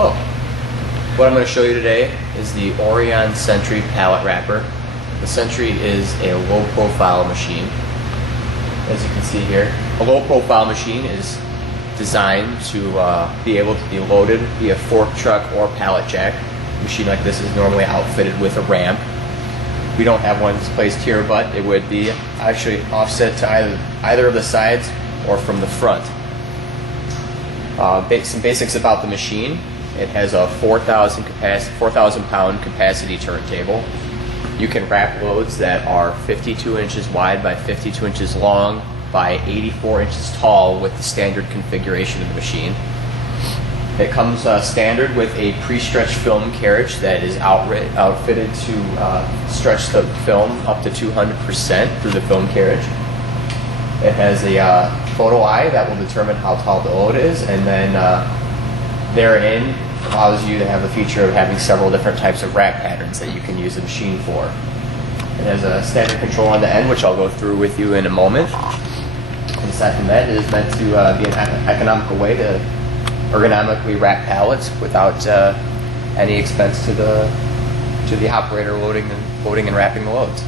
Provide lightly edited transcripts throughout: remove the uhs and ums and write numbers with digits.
Oh, what I'm going to show you today is the Orion Sentry pallet wrapper. The Sentry is a low-profile machine. As you can see here, a low-profile machine is designed to be able to be loaded via fork truck or pallet jack. A machine like this is normally outfitted with a ramp. We don't have one placed here, but it would be actually offset to either of the sides or from the front. Some basics about the machine. It has a 4,000 pound capacity turntable. You can wrap loads that are 52 inches wide by 52 inches long by 84 inches tall with the standard configuration of the machine. It comes standard with a pre-stretched film carriage that is outfitted to stretch the film up to 200% through the film carriage. It has a photo eye that will determine how tall the load is, and then therein allows you to have the feature of having several different types of wrap patterns that you can use the machine for. It has a standard control on the end, which I'll go through with you in a moment. And aside from that, it is meant to be an economical way to ergonomically wrap pallets without any expense to the operator loading and wrapping the loads.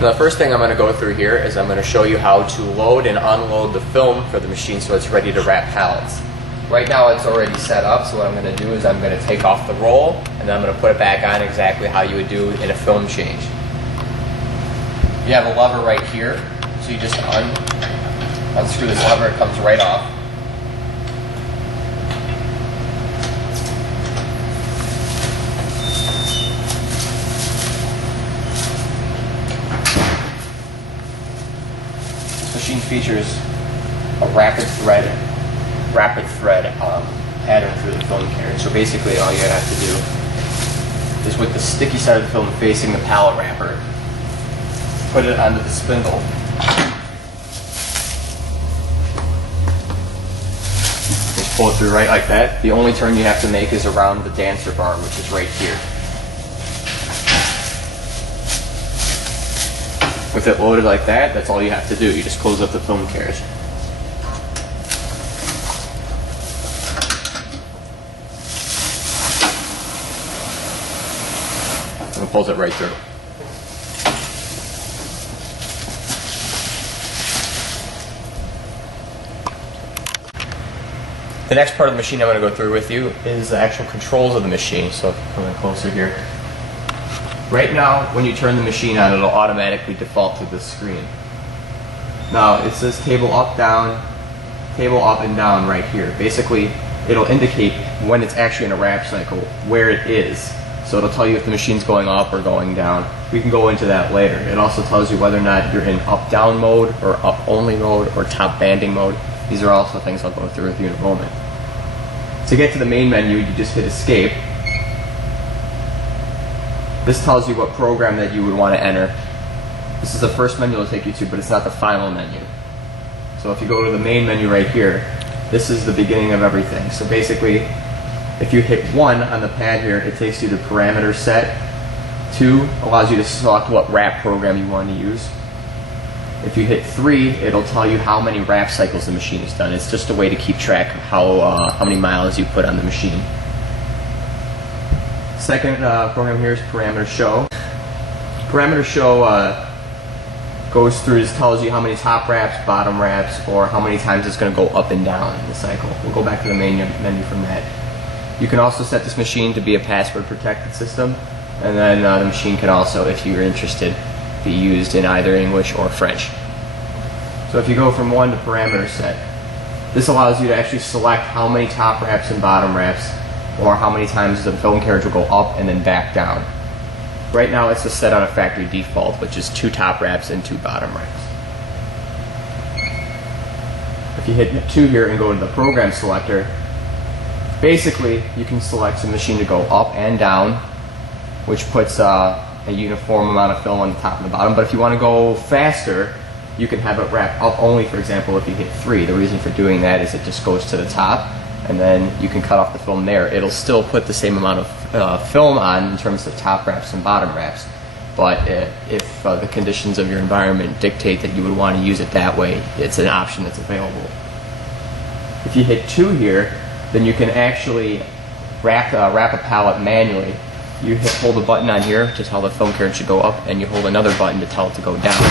The first thing I'm going to go through here is I'm going to show you how to load and unload the film for the machine so it's ready to wrap pallets. Right now it's already set up, so what I'm going to do is I'm going to take off the roll and then I'm going to put it back on exactly how you would do in a film change. You have a lever right here, so you just unscrew this lever, it comes right off. Machine features a rapid thread pattern through the film carriage. So basically all you have to do is with the sticky side of the film facing the pallet wrapper, put it onto the spindle. Just pull it through right like that. The only turn you have to make is around the dancer bar, which is right here. With it loaded like that, that's all you have to do. You just close up the film carriage. And it pulls it right through. The next part of the machine I'm going to go through with you is the actual controls of the machine. So if you come in closer here. Right now, when you turn the machine on, it'll automatically default to this screen. Now, it says table up, down, table up and down right here. Basically, it'll indicate when it's actually in a wrap cycle, where it is. So it'll tell you if the machine's going up or going down. We can go into that later. It also tells you whether or not you're in up-down mode or up-only mode or top banding mode. These are also things I'll go through with you in a moment. To get to the main menu, you just hit escape. This tells you what program that you would want to enter. This is the first menu it'll take you to, but it's not the final menu. So if you go to the main menu right here, this is the beginning of everything. So basically, if you hit 1 on the pad here, it takes you to parameter set. 2 allows you to select what wrap program you want to use. If you hit 3, it'll tell you how many wrap cycles the machine has done. It's just a way to keep track of how many miles you put on the machine. Second program here is parameter show. Parameter show goes through, just tells you how many top wraps, bottom wraps, or how many times it's going to go up and down in the cycle. We'll go back to the main menu from that. You can also set this machine to be a password protected system, and then the machine can also, if you're interested, be used in either English or French. So if you go from 1 to parameter set, this allows you to actually select how many top wraps and bottom wraps, or how many times the film carriage will go up and then back down. Right now it's just set on a factory default, which is 2 top wraps and 2 bottom wraps. If you hit 2 here and go to the program selector, basically you can select the machine to go up and down, which puts a uniform amount of film on the top and the bottom. But if you want to go faster, you can have it wrap up only, for example, if you hit 3. The reason for doing that is it just goes to the top, and then you can cut off the film there. It'll still put the same amount of film on in terms of top wraps and bottom wraps, but if if the conditions of your environment dictate that you would want to use it that way, it's an option that's available. If you hit 2 here, then you can actually wrap a pallet manually. You hold a button on here to tell the film carriage to go up, and you hold another button to tell it to go down.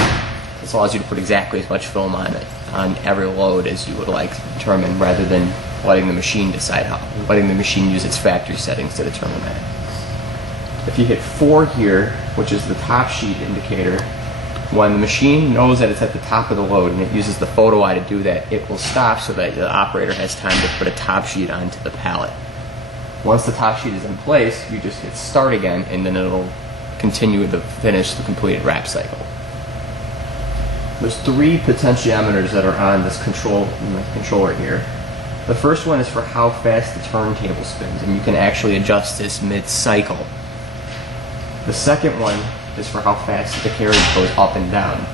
This allows you to put exactly as much film on it, on every load, as you would like to determine, rather than letting the machine decide how, letting the machine use its factory settings to determine that. If you hit 4 here, which is the top sheet indicator, when the machine knows that it's at the top of the load and it uses the photo eye to do that, it will stop so that the operator has time to put a top sheet onto the pallet. Once the top sheet is in place, you just hit start again, and then it'll continue to finish the completed wrap cycle. There's 3 potentiometers that are on this controller here. The first one is for how fast the turntable spins, and you can actually adjust this mid-cycle. The second one is for how fast the carriage goes up and down.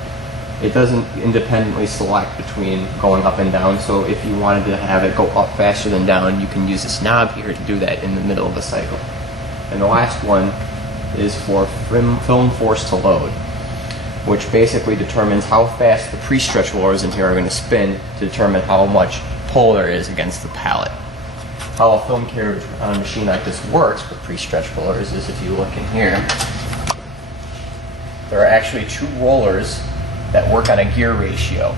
It doesn't independently select between going up and down, so if you wanted to have it go up faster than down, you can use this knob here to do that in the middle of the cycle. And the last one is for film force to load, which basically determines how fast the pre-stretch rollers in here are going to spin to determine how much pull there is against the pallet. How a film carriage on a machine like this works with pre-stretch rollers is, if you look in here, there are actually 2 rollers that work on a gear ratio.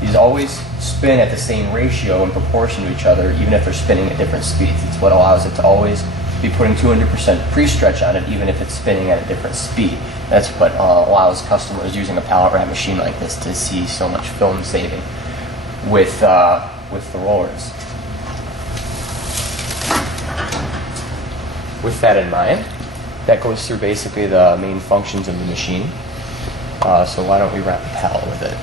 These always spin at the same ratio in proportion to each other, even if they're spinning at different speeds. It's what allows it to always be putting 200% pre-stretch on it, even if it's spinning at a different speed. That's what allows customers using a pallet wrap machine like this to see so much film saving with the rollers. With that in mind, that goes through basically the main functions of the machine. So why don't we wrap the pallet with it?